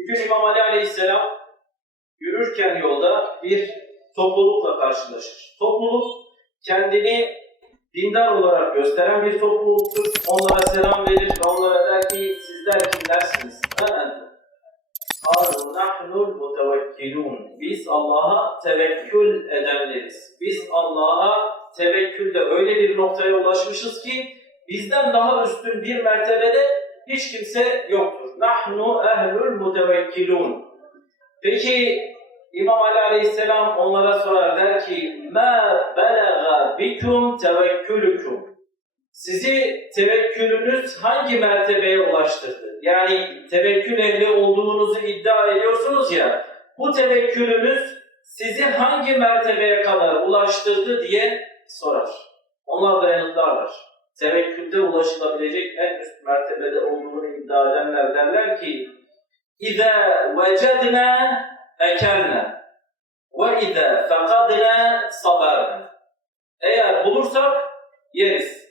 Bir gün İmam Ali Aleyhisselam yürürken yolda bir toplulukla karşılaşır. Topluluk kendini dindar olarak gösteren bir topluluktur. Onlara selam verir ve onlara der ki sizler kimlersiniz? Ben entum. قَالُوا نَحْنُ الْمُتَوَكِّلُونَ Biz Allah'a tevekkül edenleriz. Biz Allah'a tevekkülde öyle bir noktaya ulaşmışız ki bizden daha üstün bir mertebede hiç kimse yoktur. Nahnu ehlul mutevekkilun. Peki İmam Ali Aleyhisselam onlara sorar der ki ma belaga bikum tevekkülüküm. Sizi tevekkülünüz hangi mertebeye ulaştırdı? Yani tevekkül ehli olduğunuzu iddia ediyorsunuz ya, bu tevekkülünüz sizi hangi mertebeye kadar ulaştırdı diye sorar. Onlar da yanıtlarlar Tevekkülde ulaşılabilecek en üst mertebede olduğunu iddia edenler derler ki اِذَا وَجَدْنَا اَكَلْنَا وَاِذَا فَقَدْنَا صَبَرْنَا Eğer bulursak yeriz.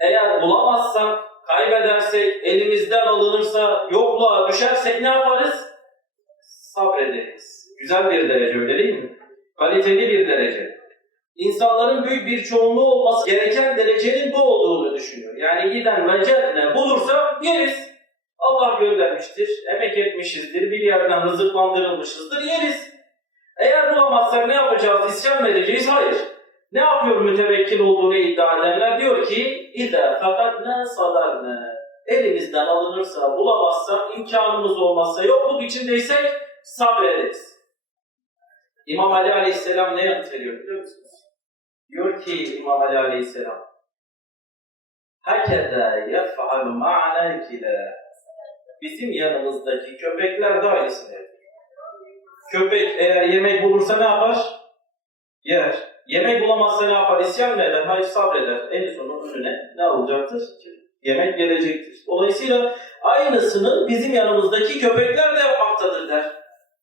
Eğer bulamazsak, kaybedersek, elimizden alınırsa, yokluğa düşersek ne yaparız? Sabrederiz. Güzel bir derece öyle değil mi? Kaliteli bir derece. İnsanların büyük bir çoğunluğu olması gereken derecenin bu olduğunu düşünüyor. Yani giden vecedne bulursa yeriz. Allah göndermiştir, emek etmişizdir, bir yerden rızıklandırılmışızdır, yeriz. Eğer bulamazsak ne yapacağız, isyan mı edeceğiz? Hayır. Ne yapıyor mütevekkil olduğunu iddia edenler? Diyor ki, اِذَا فَقَدْنَا صَدَرْنَا Elimizden alınırsa, bulamazsak, imkanımız olmazsa, yokluk içindeysek sabrederiz. İmam Ali Aleyhisselam ne yanıt veriyor biliyor musunuz? Diyor ki İmam Ali Aleyhisselam Hakeda yef'alu ma'anel kile Bizim yanımızdaki köpekler de aynısını. Köpek eğer yemek bulursa ne yapar? Yer. Yemek bulamazsa ne yapar? İsyan mı eder? Hayır sabreder. En sonun önüne ne olacaktır? Yemek gelecektir. Dolayısıyla aynısını bizim yanımızdaki köpekler de yapmaktadır der.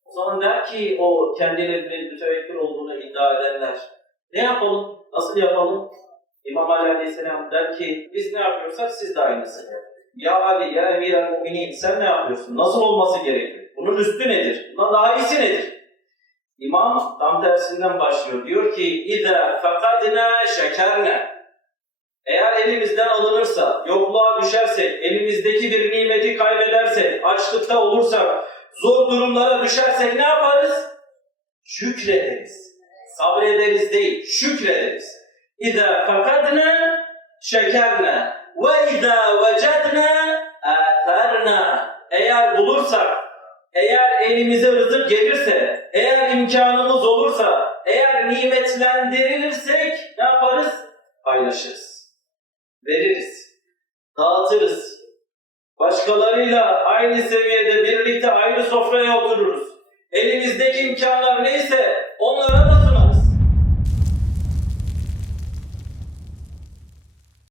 O zaman der ki o kendilerinin mütevekkil olduğunu iddia edenler ne yapalım? nasıl yapalım? İmam Ali Aleyhisselam der ki, biz ne yapıyorsak siz de aynısını yapın. Ya Ali, ya Emir el Müminin, sen ne yapıyorsun? Nasıl olması gerekir? Bunun üstü nedir? Buna daha iyisi nedir? İmam tam tersinden başlıyor. Diyor ki, İzâ fekadina şekerne. Eğer elimizden alınırsa, yokluğa düşersek, elimizdeki bir nimeti kaybedersek, açlıkta olursak, zor durumlara düşersek ne yaparız? Şükrederiz. Sabrederiz değil, şükrederiz. İza fakadna şekerna ve iza vecedna atarna. Eğer bulursak, eğer elimize rızık gelirse, eğer imkanımız olursa, eğer nimetlendirilirsek ne yaparız? Paylaşırız. Veririz. Dağıtırız. Başkalarıyla aynı seviyede birlikte aynı sofraya otururuz. Elimizdeki imkanlar neyse